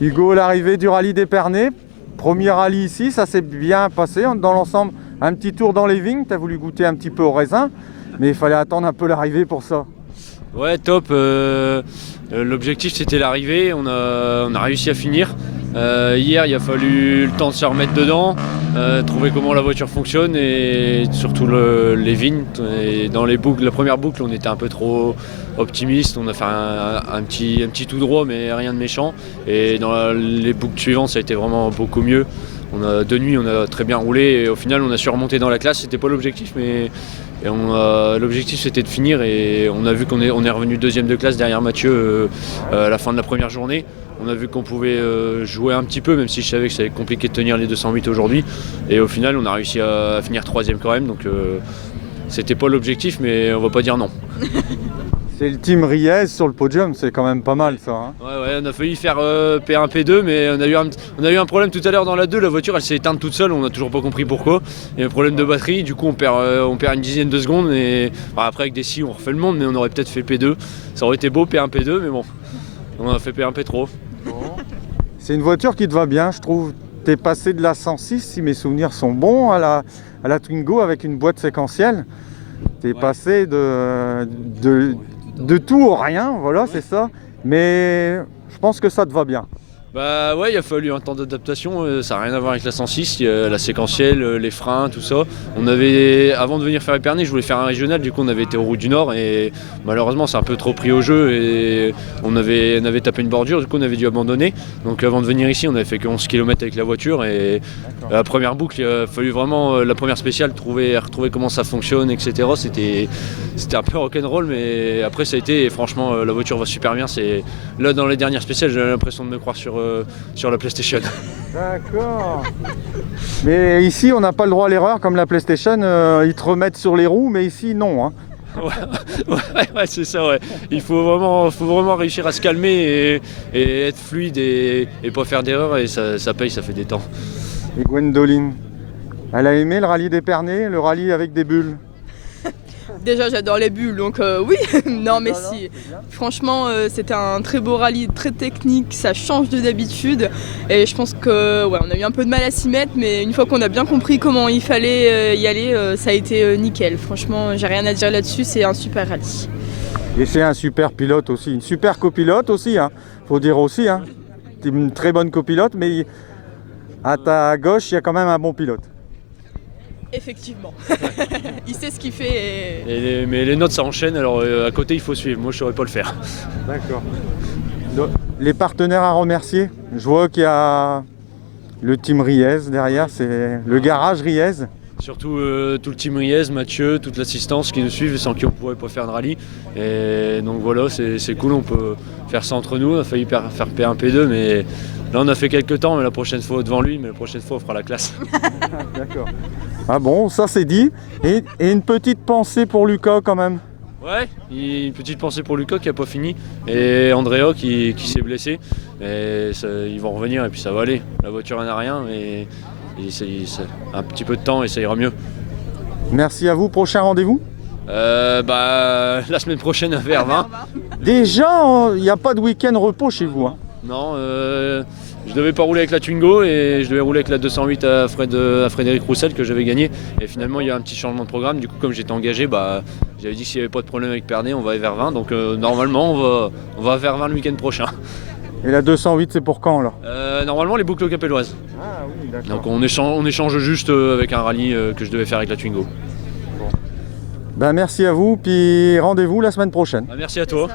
Hugo, l'arrivée du rallye d'Épernay. Premier rallye ici, ça s'est bien passé dans l'ensemble. Un petit tour dans les vignes, tu as voulu goûter un petit peu au raisin, mais il fallait attendre un peu l'arrivée pour ça. Ouais, top. L'objectif c'était l'arrivée, on a réussi à finir. Hier, il a fallu le temps de se remettre dedans, trouver comment la voiture fonctionne et surtout les vignes. Et dans les boucles, la première boucle, on était un peu trop optimiste. On a fait un petit tout droit, mais rien de méchant. Et dans les boucles suivantes, ça a été vraiment beaucoup mieux. De nuit, on a très bien roulé et au final, on a su remonter dans la classe. C'était pas l'objectif, mais l'objectif c'était de finir et on a vu qu'on est revenu deuxième de classe derrière Mathieu à la fin de la première journée. On a vu qu'on pouvait jouer un petit peu, même si je savais que ça allait être compliqué de tenir les 208 aujourd'hui. Et au final, on a réussi à finir troisième quand même. Donc c'était pas l'objectif, mais on va pas dire non. C'est le team Riez sur le podium, c'est quand même pas mal ça. Hein. Ouais, on a failli faire P1, P2, mais on a eu un problème tout à l'heure dans la 2. La voiture, elle s'est éteinte toute seule, on n'a toujours pas compris pourquoi. Il y a un problème de batterie, du coup on perd une dizaine de secondes. Et après avec des scies, on refait le monde, mais on aurait peut-être fait P2. Ça aurait été beau P1, P2, mais bon, on a fait P1, P3. C'est une voiture qui te va bien, je trouve. T'es passé de la 106, si mes souvenirs sont bons, à la Twingo avec une boîte séquentielle. T'es passé de tout au rien, voilà, c'est ça. Mais je pense que ça te va bien. Bah ouais, il a fallu un temps d'adaptation, ça n'a rien à voir avec la 106, la séquentielle, les freins, tout ça. Avant de venir faire Épernay, je voulais faire un régional, du coup on avait été aux Routes du Nord et malheureusement c'est un peu trop pris au jeu et on avait tapé une bordure, du coup on avait dû abandonner. Donc avant de venir ici, on avait fait que 11 km avec la voiture et la première boucle, il a fallu vraiment, la première spéciale, retrouver comment ça fonctionne, etc. C'était un peu rock'n'roll, mais après ça a été, et franchement la voiture va super bien. Là dans les dernières spéciales, j'ai l'impression de me croire sur la PlayStation. D'accord. Mais ici, on n'a pas le droit à l'erreur comme la PlayStation. Ils te remettent sur les roues, mais ici, non. Hein. Ouais, c'est ça, ouais. Il faut vraiment réussir à se calmer et être fluide et pas faire d'erreur et ça paye, ça fait des temps. Et Gwendoline, elle a aimé le rallye d'Épernay, le rallye avec des bulles? Déjà j'adore les bulles, donc oui, non mais si, franchement c'était un très beau rallye, très technique, ça change de d'habitude et je pense que ouais, on a eu un peu de mal à s'y mettre, mais une fois qu'on a bien compris comment il fallait y aller, ça a été nickel. Franchement j'ai rien à dire là-dessus, c'est un super rallye. Et c'est un super pilote aussi, une super copilote aussi, hein. Faut dire aussi, hein. T'es une très bonne copilote, mais à ta gauche il y a quand même un bon pilote. Effectivement, il sait ce qu'il fait. Mais les notes ça enchaîne, alors à côté il faut suivre, moi je saurais pas le faire. D'accord. Les partenaires à remercier, je vois qu'il y a le team Riez derrière, c'est le garage Riez. Surtout tout le team Riez, Mathieu, toute l'assistance qui nous suivent, sans qui on ne pourrait pas faire de rallye. Et donc voilà, c'est cool, on peut faire ça entre nous. On a failli faire P1, P2, mais là on a fait quelques temps, mais la prochaine fois devant lui, mais la prochaine fois on fera la classe. D'accord. Ah bon, ça c'est dit. Et une petite pensée pour Lucas quand même. Ouais, une petite pensée pour Lucas qui n'a pas fini et Andrea qui s'est blessé. Et ils vont revenir et puis ça va aller. La voiture n'a rien et un petit peu de temps et ça ira mieux. Merci à vous. Prochain rendez-vous la semaine prochaine vers 20. Déjà, il n'y a pas de week-end repos chez vous. Hein. Non, je devais pas rouler avec la Twingo et je devais rouler avec la 208 à Frédéric Roussel que j'avais gagné. Et finalement, il y a un petit changement de programme. Du coup, comme j'étais engagé, j'avais dit que s'il n'y avait pas de problème avec Pernay, on va aller vers 20. Donc normalement, on va vers 20 le week-end prochain. Et la 208, c'est pour quand là Normalement, les boucles capelloises. Ah oui, d'accord. Donc on échange juste avec un rallye que je devais faire avec la Twingo. Ben, merci à vous, puis rendez-vous la semaine prochaine. Merci à toi.